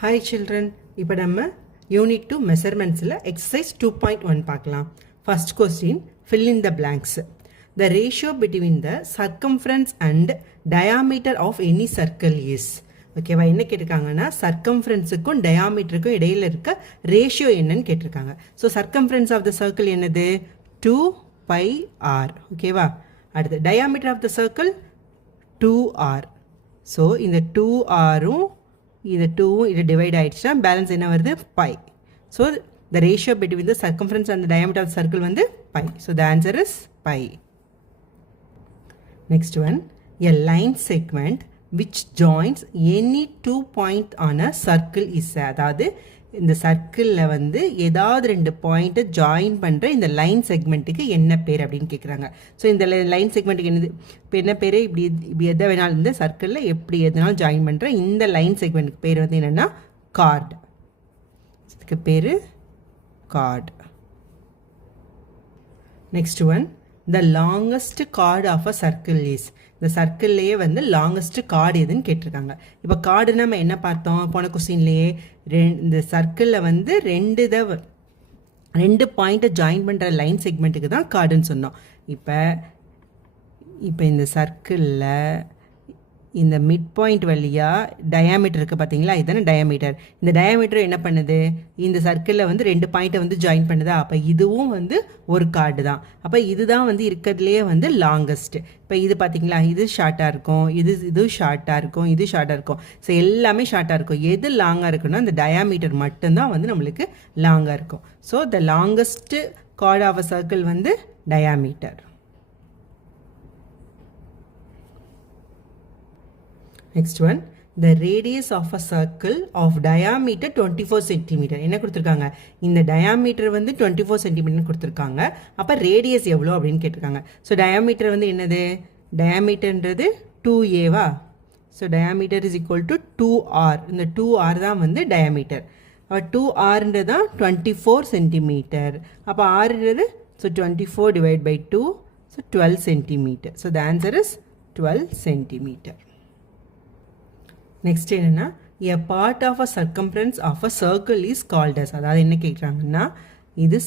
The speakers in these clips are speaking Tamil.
Hi children, இப்போ நம்ம Unit 2 Measurementsல Exercise 2.1 பார்க்கலாம். First question, fill in the blanks. The ratio between the circumference and diameter of any circle is. ஓகேவா, என்ன கேட்டிருக்காங்கன்னா சர்க்கம்ஃபரன்ஸுக்கும் டயாமீட்டருக்கும் இடையில இருக்க ரேஷியோ என்னன்னு கேட்டிருக்காங்க. So circumference of the circle என்னது 2πr. ஓகேவா, அடுத்து diameter of the circle 2r. So இந்த 2rம் இது 2 இது டிவைட் ஆயிடுச்சுன்னா பேலன்ஸ் என்ன வருது pi. So the ratio between the circumference and diameter of circle வந்து pi. So the answer is pi. Next one, a line segment which joins any 2 point on a circle is. அதாவது இந்த சர்க்கிளில் வந்து ஏதாவது 2 பாயிண்ட்டை ஜாயின் பண்ணுற இந்த லைன் செக்மெண்ட்டுக்கு என்ன பேர் அப்படின்னு கேட்குறாங்க. ஸோ இந்த லைன் செக்மெண்ட்டுக்கு என்னது இப்போ என்ன பேர், இப்படி எதை வேணாலும் இந்த சர்க்கிளில் எப்படி எதனாலும் ஜாயின் பண்ணுற இந்த லைன் செக்மெண்ட்டுக்கு பேர் வந்து என்னென்னா கார்டு. இதுக்கு பேர் chord. Next one, the longest chord of a circle is. இந்த சர்க்கிள்லேயே வந்து லாங்கஸ்ட் கார்டு எதுன்னு கேட்டிருக்காங்க. இப்போ கார்டு நம்ம என்ன பார்த்தோம் போன கொஸ்டின்லேயே, இந்த சர்க்கிளில் வந்து ரெண்டு பாயிண்ட்டை ஜாயின் பண்ணுற லைன் செக்மெண்ட்டுக்கு தான் கார்டுன்னு சொன்னோம். இப்போ இந்த சர்க்கிளில் இந்த மிட் பாயிண்ட் வழியாக டயாமீட்டர் இருக்குது பார்த்தீங்களா, இதுதானே டயாமீட்டர். இந்த டயாமீட்டர் என்ன பண்ணுது, இந்த சர்க்கிளில் வந்து 2 பாயிண்ட்டை வந்து ஜாயின் பண்ணுதா. அப்போ இதுவும் வந்து ஒரு கார்டு தான். அப்போ இதுதான் வந்து இருக்கிறதுலையே வந்து லாங்கஸ்ட்டு. இப்போ இது பார்த்தீங்களா, இது ஷார்ட்டாக இருக்கும், இது ஷார்ட்டாக இருக்கும், இது ஷார்ட்டாக இருக்கும். ஸோ எல்லாமே ஷார்ட்டாக இருக்கும். எது லாங்காக இருக்குன்னா இந்த டயாமீட்டர் மட்டும்தான் வந்து நம்மளுக்கு லாங்காக இருக்கும். So the longest chord of a circle வந்து diameter. Next one, the radius of a circle of diameter 24 cm. என்ன கொடுத்துருக்காங்க, இந்த diameter வந்து 24 cm கொடுத்துருக்காங்க. அப்போ ரேடியஸ் எவ்வளோ அப்படின்னு கேட்டிருக்காங்க. ஸோ diameter வந்து என்னது, diameterன்றது 2a. So diameter is equal to 2r. இந்த 2r தான் வந்து diameter. 2rன்றது தான் 24 cm. அப்போ rன்றது so 24 divided by 2, so 12 cm. So the answer is 12 cm. Next என்னென்னா, a part of a circumference of a circle is called as. அதாவது என்ன கேட்குறாங்கன்னா, இது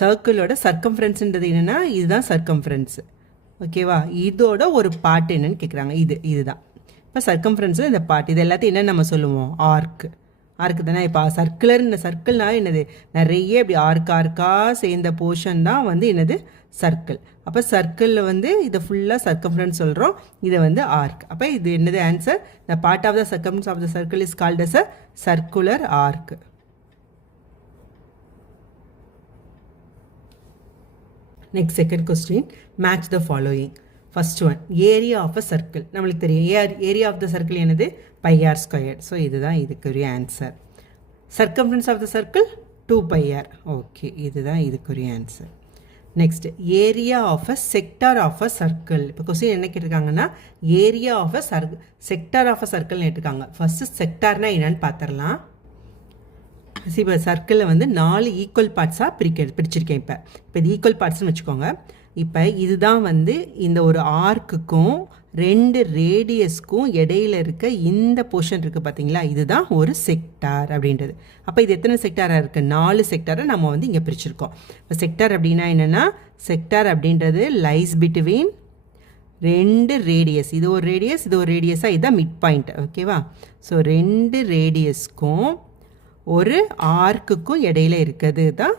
சர்க்கிளோட சர்க்கம்ஃபரன்ஸ்ன்றது என்னென்னா இதுதான் சர்க்கம்ஃபரன்ஸ். ஓகேவா, இதோட ஒரு பார்ட் என்னன்னு கேட்குறாங்க. இதுதான் இப்போ சர்க்கம்ஃபரன்ஸில் இந்த பார்ட். இது எல்லாத்தையும் என்னென்னு நம்ம சொல்லுவோம், ஆர்க்கு தானே. இப்போ சர்க்கிள்னால என்னது, நிறைய இப்படி ஆர்க்காக சேர்ந்த போர்ஷன் தான் வந்து என்னது சர்க்கிள். அப்போ சர்க்கிளில் வந்து இதை ஃபுல்லாக சர்க்கம்ஃபரன்ஸ் சொல்கிறோம், இதை வந்து ஆர்க். அப்போ இது என்னது answer, the part of the circumference of the circle is called as a circular arc. Next second question, match the following. First one, area of a circle. நம்மளுக்கு தெரியும் ஏரியா ஆஃப் த சர்க்கிள் என்னது πr². ஸோ இதுதான் இதுக்குரிய answer. Circumference of the circle 2πr. Okay, இதுதான் இதுக்குரிய answer. Next, area of a sector of a circle. இப்போ கொஸ்டின் என்ன கேட்டிருக்காங்கன்னா, area of a sector of a சர்க்கிள்னு கேட்டிருக்காங்க. ஃபர்ஸ்ட் செக்டார்னா என்னன்னு பார்த்துடலாம். இப்போ சர்க்கிளில் வந்து 4 ஈக்குவல் பார்ட்ஸாக பிரிச்சிருக்கேன். இப்போ இது ஈக்குவல் பார்ட்ஸ்னு வச்சுக்கோங்க. இப்போ இதுதான் வந்து இந்த ஒரு ஆர்க்குக்கும் 2 ரேடியஸ்க்கும் இடையில இருக்க இந்த போர்ஷன் இருக்குது பார்த்தீங்களா, இதுதான் ஒரு செக்டார் அப்படின்றது. அப்போ இது எத்தனை செக்டாராக இருக்குது, 4 செக்டாரை நம்ம வந்து இங்கே பிரிச்சிருக்கோம். இப்போ செக்டார் அப்படின்னா என்னென்னா, செக்டார் அப்படின்றது லைஸ் பிட்வீன் 2 ரேடியஸ். இது ஒரு ரேடியஸ், இது ஒரு ரேடியஸாக, இதுதான் மிட் பாயிண்ட். ஓகேவா, ஸோ 2 ரேடியஸ்க்கும் ஒரு ஆர்க்குக்கும் இடையில இருக்கிறது தான்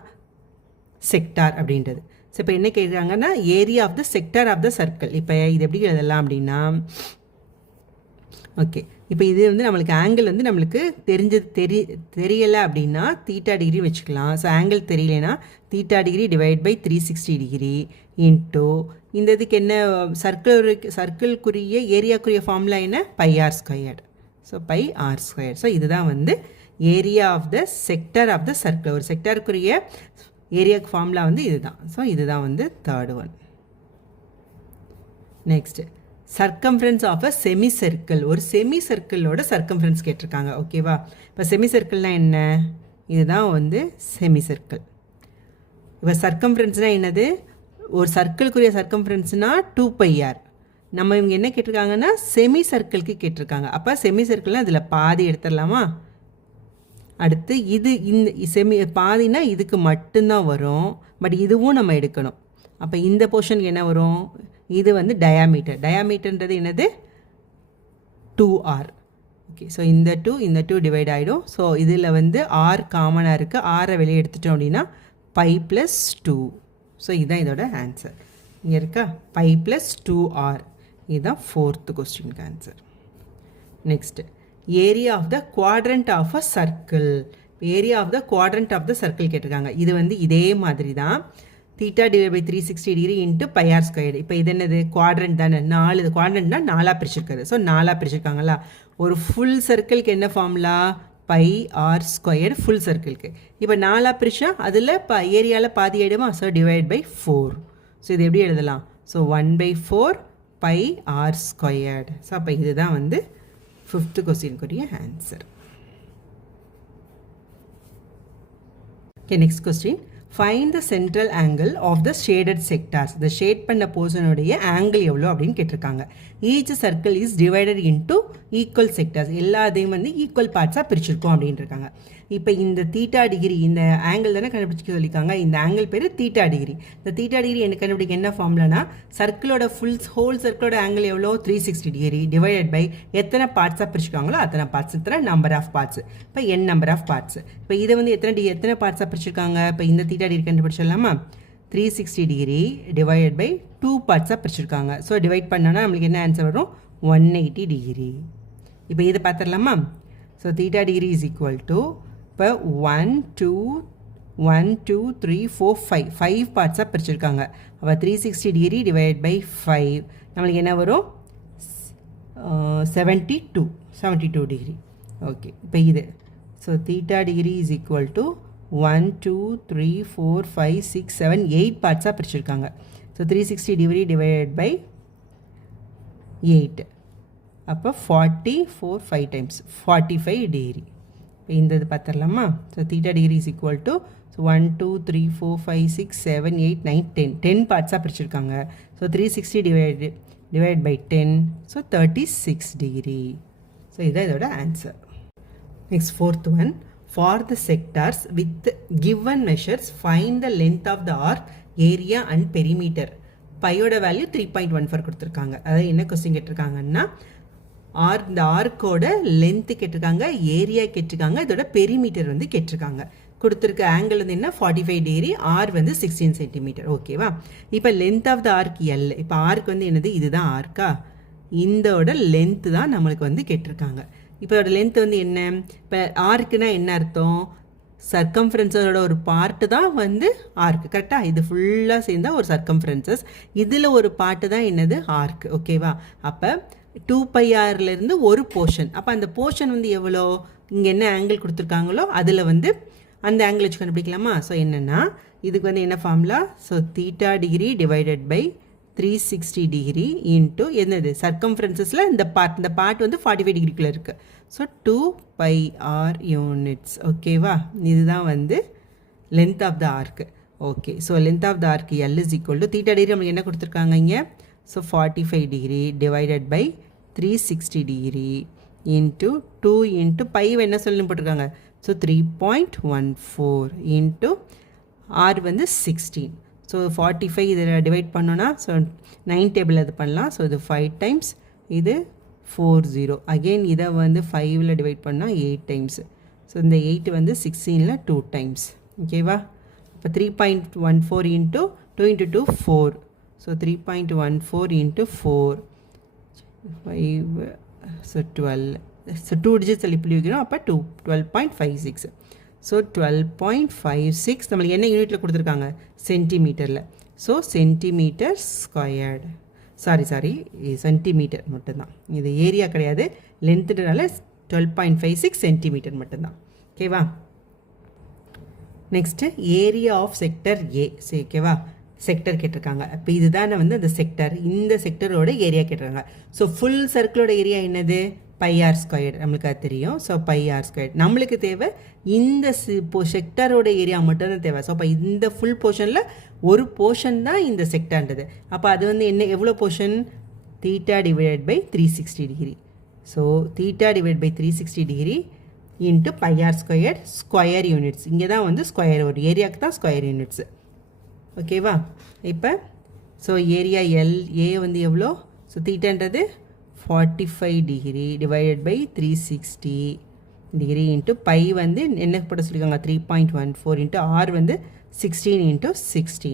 செக்டார் அப்படின்றது. ஸோ இப்போ என்ன கேட்குறாங்கன்னா, area of the sector of the circle. இப்போ இது எப்படி எழுதலாம் அப்படின்னா, ஓகே, இப்போ இது வந்து நம்மளுக்கு ஆங்கிள் வந்து நம்மளுக்கு தெரியலை அப்படின்னா θ° வச்சுக்கலாம். ஸோ ஆங்கிள் தெரியலைன்னா θ° டிவைட் பை 360 டிகிரி இன்ட்டு இந்த இதுக்கு என்ன சர்க்கிள்குரிய ஏரியாக்குரிய ஃபார்முலா என்ன, πr². So πr². ஸோ இதுதான் வந்து area of the sector of the circle. ஒரு செக்டாருக்குரிய ஏரியாக்கு ஃபார்முலா வந்து இதுதான். ஸோ இதுதான் வந்து third one. Next, circumference of a semicircle. ஒரு செமி சர்க்கிளோட சர்க்கம்ஃபரன்ஸ் கேட்டிருக்காங்க. ஓகேவா, இப்போ செமி சர்க்கிள்னால் என்ன, இதுதான் வந்து செமி சர்க்கிள். இப்போ சர்க்கம்ஃபரன்ஸ்னால் என்னது, ஒரு சர்க்கிள்குரிய சர்க்கம்ஃபரன்ஸ்னால் 2πr. நம்ம இவங்க என்ன கேட்டிருக்காங்கன்னா செமி சர்க்கிளுக்கு கேட்டிருக்காங்க. அப்போ செமி சர்க்கிள்னால் இதில் பாதி எடுத்துடலாமா? அடுத்து இது இந்த பாதினா இதுக்கு மட்டும்தான் வரும். பட் இதுவும் நம்ம எடுக்கணும். அப்போ இந்த போர்ஷனுக்கு என்ன வரும்? இது வந்து டயாமீட்டர்ன்றது என்னது? 2r. ஓகே, ஸோ இந்த 2 டிவைட் ஆகிடும். ஸோ இதில் வந்து ஆர் காமனாக இருக்குது. ஆரை வெளியே எடுத்துட்டோம் அப்படின்னா பை ப்ளஸ் 2. ஸோ இதுதான் இதோட ஆன்சர். இங்கே இருக்கா பை ப்ளஸ் 2r. இதுதான் 4th கொஸ்டினுக்கு answer. Next area of the quadrant of a circle. Area of the quadrant of the circle கேட்டிருக்காங்க. இது வந்து இதே மாதிரி தான் theta divide by 360 degree into pi r square. இப்போ இது என்னது? குவாட்ரண்ட் தானே. 4 குவாட்ரண்ட்னா 4 பிரிச்சிருக்காது. ஸோ 4 பிரிச்சிருக்காங்களா? ஒரு ஃபுல் சர்க்கிளுக்கு என்ன formula? Pi r square full சர்க்கிளுக்கு. இப்போ 4 பிரிச்சா அதில் ஏரியாவில் பாதி ஆகிடுமா? So divide by 4. ஸோ இது எப்படி எழுதலாம்? So 1/4 pi r squared. So அப்போ இதுதான் வந்து 5th கொஸ்டினுக்குரிய answer. Okay, next question. Find the central angle of the shaded sectors. இந்த ஷேட் பண்ண போர்ஷனுடைய ஆங்கிள் எவ்வளோ அப்படின்னு கேட்டிருக்காங்க. Each circle is divided into equal sectors. எல்லாத்தையும் வந்து ஈக்குவல் பார்ட்ஸாக பிரிச்சிருக்கோம் அப்படின்னு இருக்காங்க. இப்போ இந்த தீட்டா டிகிரி, இந்த ஆங்கிள் தானே கண்டுபிடிக்க சொல்லியிருக்காங்க. இந்த ஆங்கிள் பேர் தீட்டா டிகிரி. இந்த தீட்டா டிகிரி எனக்கு கண்டுபிடிக்க என்ன ஃபார்ம்லனா, சர்க்கிளோட ஹோல் சர்க்கிளோட ஆங்கிள் எவ்வளோ? 360 டிகிரி டிவைடட் பை எத்தனை பார்ட்ஸாக பிரிச்சிருக்காங்களோ அத்தனை பார்ட்ஸ். இத்தனை நம்பர் ஆஃப் பார்ட்ஸ். இப்போ n நம்பர் ஆஃப் பார்ட்ஸ். இப்போ இதை வந்து எத்தனை பார்ட்ஸாக பிரிச்சிருக்காங்க? இப்போ இந்த தீட்டா டிகிரி கண்டுபிடிச்சிடலாமா? 360 டிகிரி டிவைடட் பை 2 பார்ட்ஸாக பிரிச்சிருக்காங்க. ஸோ டிவைட் பண்ணோன்னா நம்மளுக்கு என்ன ஆன்சர் வரும்? 180 டிகிரி. இப்போ இதை பார்த்துடலாமா? So theta degree is equal to, இப்போ 1 2 3 4 5 பார்ட்ஸாக பிரிச்சிருக்காங்க. அப்போ 360 டிகிரி டிவைட் பை 5 நம்மளுக்கு என்ன வரும்? 72 டிகிரி. ஓகே, இப்போ இது so theta degree is equal to 1 2 3 4 5 6 7 8 பார்ட்ஸாக பிரிச்சிருக்காங்க. So 360 degree divide by 8. அப்போ 44 5 டைம்ஸ் 45 டிகிரி. இப்போ இந்த இது பார்த்துடலாமா? So theta degree is equal to 1 2 3 4 5 6 7 8 9 10 பார்ட்ஸாக பிரிச்சிருக்காங்க. So 360 divide by 10. So 36 degree. So இதுதான் இதோட answer. Next 4th one. For the sectors with given measures, find the length of the arc, area and perimeter. பையோட வேல்யூ 3.14 கொடுத்துருக்காங்க. அதாவது என்ன கொஸ்டின் கேட்டிருக்காங்கன்னா, இந்த ஆர்க்கோட லென்த்து கேட்டிருக்காங்க, ஏரியா கேட்டிருக்காங்க, இதோட பெரிமீட்டர் வந்து கேட்டிருக்காங்க. கொடுத்துருக்க ஆங்கிள் வந்து என்ன? 45 டிகிரி. ஆர் வந்து 16 சென்டிமீட்டர். ஓகேவா? இப்போ length of the arc L. இப்போ ஆர்க் வந்து என்னது? இதுதான் ஆர்க்கா? இந்தோட லென்த்து தான் நம்மளுக்கு வந்து கேட்டிருக்காங்க. இப்போ இதோட லென்த் வந்து என்ன? இப்போ ஆர்க்குனா என்ன அர்த்தம்? சர்க்கம்ஃபரன்ஸோட ஒரு பார்ட்டு தான் வந்து ஆர்க்கு. கரெக்டாக? இது ஃபுல்லாக சேர்ந்தால் ஒரு சர்க்கம்ஃபரன்சஸ். இதில் ஒரு பார்ட்டு தான் என்னது? ஆர்க்கு. ஓகேவா? அப்போ 2πrலேருந்து ஒரு போர்ஷன். அப்போ அந்த போர்ஷன் வந்து எவ்வளோ? இங்கே என்ன ஆங்கிள் கொடுத்துருக்காங்களோ அதில் வந்து அந்த ஆங்கிள் வச்சு கண்டுபிடிக்கலாமா? ஸோ என்னென்னா இதுக்கு வந்து என்ன formula? So theta degree divided by 360 degree into என்னது? சர்க்கம்ஃபரன்சஸில் இந்த பார்ட் வந்து 45 டிகிரிக்குள்ளே இருக்குது. So 2πr units. ஓகேவா? இதுதான் வந்து length of the arc. Okay, so length of the arc L is equal to theta degree நம்மளுக்கு என்ன கொடுத்துருக்காங்க இங்கே? So 45 degree divided by 360 degree into 2 into pi என்ன சொல்லி போட்டிருக்காங்க? ஸோ 3.14 இன்ட்டு ஆர் வந்து 16. ஸோ 45 இதில் டிவைட் பண்ணோன்னா ஸோ 9 டேபிள் அது பண்ணலாம். ஸோ இது 5 டைம்ஸ், இது 40. அகெயின் இதை வந்து 5ல் டிவைட் பண்ணால் 8 டைம்ஸ். ஸோ இந்த 8 வந்து 16ல் 2 டைம்ஸ். ஓகேவா? இப்போ 3.14 into 2 into 2 4. So 3.14 into 4 5. So 12. So 2 digits இப்படி வைக்கணும். அப்போ 12.56. ஸோ 12.56 நம்மளுக்கு என்ன யூனிட்டில் கொடுத்துருக்காங்க? சென்டிமீட்டரில். So centimetre squared. Sorry centimetre மட்டும்தான். இது ஏரியா கிடையாது. லென்த்துனால 12.56 சென்டிமீட்டர் மட்டும்தான். ஓகேவா? Next area of sector A. சரி, ஓகேவா? செக்டர் கேட்டிருக்காங்க. இப்போ இதுதானே வந்து அந்த செக்டர். இந்த செக்டரோட ஏரியா கேட்டிருக்காங்க. ஸோ ஃபுல் சர்க்கிளோட ஏரியா என்னது? πr squared. நம்மளுக்கு அது தெரியும். So πr squared. நம்மளுக்கு தேவை இந்த செக்டரோட ஏரியா மட்டும்தான் தேவை. ஸோ அப்போ இந்த ஃபுல் போர்ஷனில் ஒரு போர்ஷன் தான் இந்த செக்டர்ன்றது. அப்போ அது வந்து என்ன? எவ்வளோ portion? theta divided by 360 degree. So theta divided by 360 degree into pi r squared square units. இங்கே தான் வந்து ஸ்கொயர் ஒரு ஏரியாவுக்கு தான் ஸ்கொயர் யூனிட்ஸ். ஓகேவா? இப்போ ஸோ ஏரியா ஏ வந்து எவ்வளோ? ஸோ தீட்டான்றது 45 degree divided by 360 degree into pi வந்து என்ன போட சொல்லியிருக்காங்க 3.14 இன்ட்டு ஆர் வந்து 16 இன்ட்டு 16.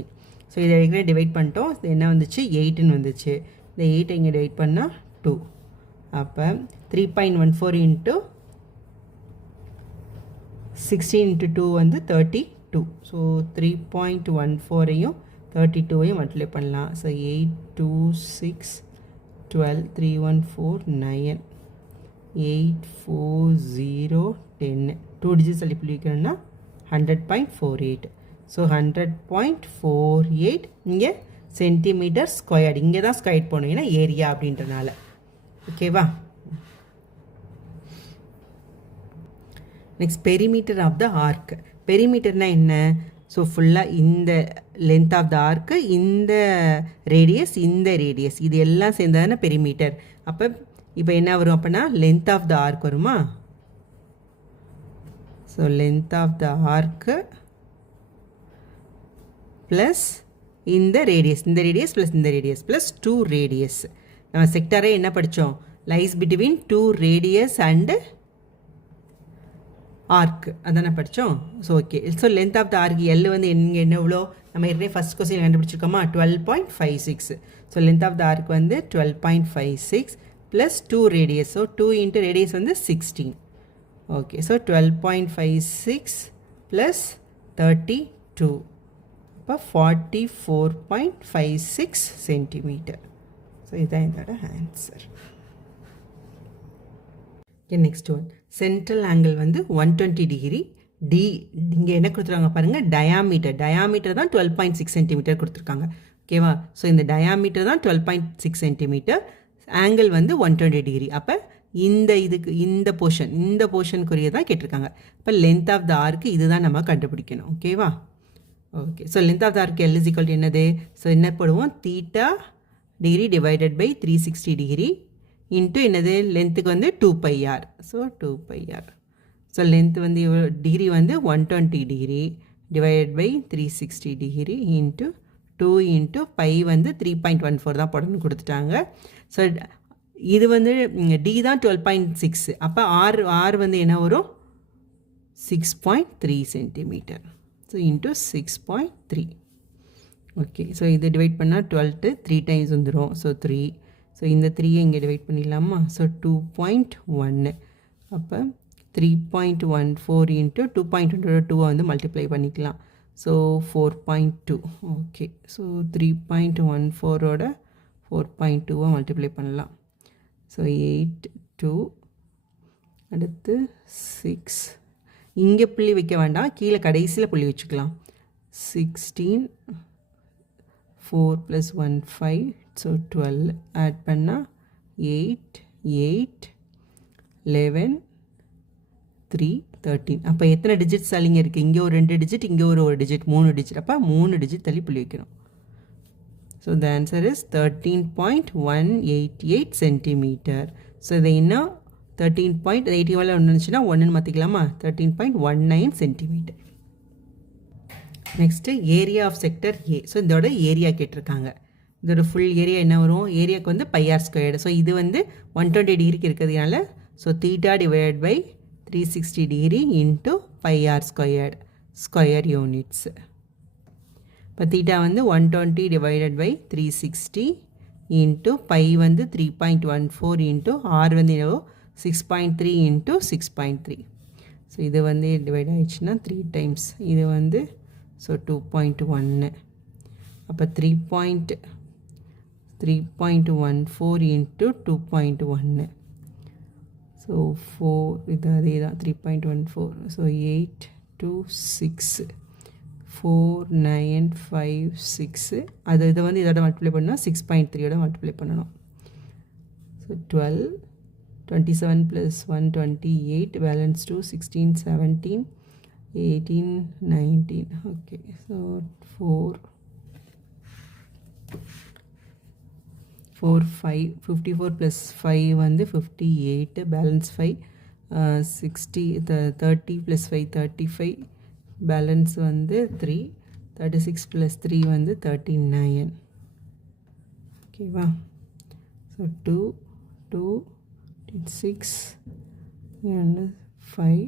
ஸோ இதை ஏற்கனவே டிவைட் பண்ணிட்டோம். இது என்ன வந்துச்சு 8ன்னு வந்துச்சு. இந்த 8 இங்கே டிவைட் பண்ணால் 2. அப்போ 3.14 இன்ட்டு 16 இன்ட்டு 2 வந்து 32. ஸோ 3.14ஐயும் 32ஐயும் மல்டிப்ளை பண்ணலாம். ஸோ 8 2 6 12 3 1 4 9 8 4 0 10 2 டிஜிட்ஸ் அடிப்படை வைக்கணும்னா 100.48. ஸோ 100.48 இங்கே சென்டிமீட்டர் ஸ்கொயர்டு. இங்கே தான் ஸ்கொயர் போனீங்கன்னா ஏரியா அப்படின்றனால. ஓகேவா? Next perimeter of the arc. பெரிமீட்டர்னால் என்ன? ஸோ ஃபுல்லாக இந்த லென்த் ஆஃப் த ஆர்க்கு, இந்த ரேடியஸ், இந்த ரேடியஸ், இது எல்லாம் சேர்ந்ததானே பெரிமீட்டர். அப்போ இப்போ என்ன வரும் அப்படின்னா லென்த் ஆஃப் த ஆர்க் வருமா? So length of the arc plus இந்த ரேடியஸ், இந்த ரேடியஸ் ப்ளஸ் இந்த ரேடியஸ் ப்ளஸ் 2 ரேடியஸ். நம்ம செக்டாரே என்ன படித்தோம்? Lies between 2 radius and arc, அதானே படித்தோம். So okay. So length of the arc L வந்து இங்கே என்ன எவ்வளோ? நம்ம ஏற்கனவே ஃபஸ்ட் கொஸ்டின் கண்டுபிடிச்சிருக்கோமா 12.56. So length of the arc வந்து 12.56 plus 2 radius. So 2 into radius வந்து 16. ஓகே. So 12.56 plus 32. இப்போ 44.56 சென்டிமீட்டர். ஸோ இதுதான் இதோட answer. Okay. Next one central angle வந்து 120 டிகிரி. டி இங்கே என்ன கொடுத்துருக்காங்க பாருங்கள், டயாமீட்டர் தான் 12.6 சென்டிமீட்டர் கொடுத்துருக்காங்க. ஓகேவா? ஸோ இந்த டயாமீட்டர் தான் 12.6 சென்டிமீட்டர், ஆங்கிள் வந்து 120 டிகிரி. அப்போ இந்த போர்ஷனுக்குரிய தான் கேட்டிருக்காங்க. இப்போ லென்த் ஆஃப் த ஆர்க்கு இதுதான் நம்ம கண்டுபிடிக்கணும். ஓகேவா? Okay. So length of the arc L is equal to என்னது? ஸோ என்ன போடுவோம்? Theta degree divided by 360 degree into என்னது? லென்த்துக்கு வந்து 2πr. So 2πr. So length வந்து டிகிரி வந்து 120 degree divided by 360 degree into 2 into pi வந்து 3.14 தான் போடணும்னு கொடுத்துட்டாங்க. ஸோ இது வந்து டி தான் 12.6. அப்போ ஆர் வந்து என்ன வரும்? 6.3 centimetre. So into 6.3. Okay. So இது டிவைட் பண்ணால் 12 3 டைம்ஸ் வந்துடும். ஸோ 3. ஸோ இந்த 3ஐ இங்கே டிவைட் பண்ணிடலாமா? ஸோ 2.1. அப்போ 3.14 இன்ட்டு 2.2 வந்து மல்டிப்ளை பண்ணிக்கலாம். ஸோ 4.2. ஓகே. ஸோ 3.14ஓட 4.2 மல்டிப்ளை பண்ணலாம். ஸோ 8 2 அடுத்து 6. இங்கே புள்ளி வைக்க வேண்டாம், கீழே கடைசியில் புள்ளி வச்சுக்கலாம். 16 4 + 1 5. ஸோ 12 ஆட் பண்ணால் 8 8 11 3 13. அப்போ எத்தனை டிஜிட்ஸ் தள்ளிங்க இருக்குது? இங்கே ஒரு 2 டிஜிட், இங்கே ஒரு டிஜிட், 3 டிஜிட். அப்போ 3 டிஜிட் தள்ளி புள்ளி வைக்கணும். So the answer is 13.188 centimetre. So இதை இன்னும் 13.81 ஒன்று இருந்துச்சுன்னா 1ன்னு மாற்றிக்கலாமா? 13.19 centimetre. Next area of sector A. So இதோட ஏரியா கேட்டிருக்காங்க. இதோட ஃபுல் ஏரியா என்ன வரும்? ஏரியாவுக்கு வந்து πr ஸ்கொயர்டு. ஸோ இது வந்து 120 டிகிரிக்கு இருக்கிறதுனால so theta divide by 360 degree into πr squared, square units. இப்போ தீட்டா வந்து 120 டிவைடட் பை 360 இன்ட்டு பை வந்து 3.14 இன்ட்டு ஆர் வந்து 6.3 இன்ட்டு 6.3. ஸோ இது வந்து டிவைட் ஆகிடுச்சுன்னா 3 டைம்ஸ். இது வந்து ஸோ 2.1. அப்போ 3.14 இன்ட்டு 2.1. ஸோ 4 இது அதே தான் 3.14. ஸோ 8 2 6 4 9 5 6. இதை வந்து இதோட மல்டிப்ளை பண்ணால் 6.3யோட மல்டிப்ளை பண்ணணும். So 12 27 + 1 28 balance 2 16 17 18 19. Okay. So 4 4 5 54 plus 5 வந்து 58 balance 5 60 30 plus 5 35 balance வந்து 3 36 plus 3 வந்து 39 ஓகேவா ஸோ 2 2 6 and 5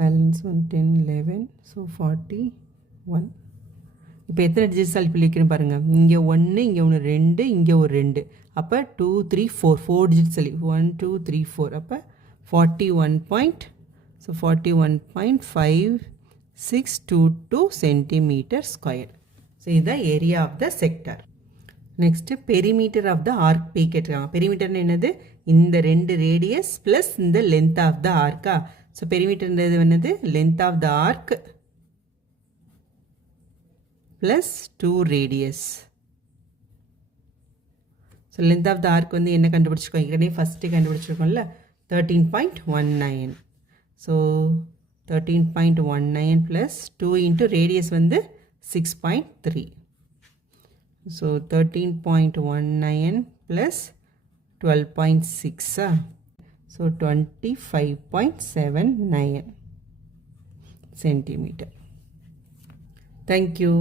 balance 1 10 11 ஸோ 41 இப்போ எத்தனை டிஜிட் சலிப்பிலிக்குன்னு பாருங்கள் இங்கே 1 இங்கே 1 2 இங்கே ஒரு 2 அப்போ 2 3 4 டிஜிட் சலி 1 2 3 4 அப்போ 41 point so 41.5622 centimetre square so இதுதான் area of the sector next perimeter of the arc P கேட்டிருக்காங்க பெரிமீட்டர்னு என்னது இந்த 2 ரேடியஸ் ப்ளஸ் இந்த லென்த் ஆஃப் த ஆர்க்கா ஸோ பெரிமீட்டர்ன்றது என்னது length of the arc plus 2 radius. So length of the arc வந்து என்ன கண்டுபிடிச்சிருக்கோம் ஏற்கனவே first கண்டுபிடிச்சிருக்கோம்ல 13.19 so 13.19 plus 2 into radius வந்து 6.3 so 13.19 plus 12.6 so 25.79 centimeter. Thank you.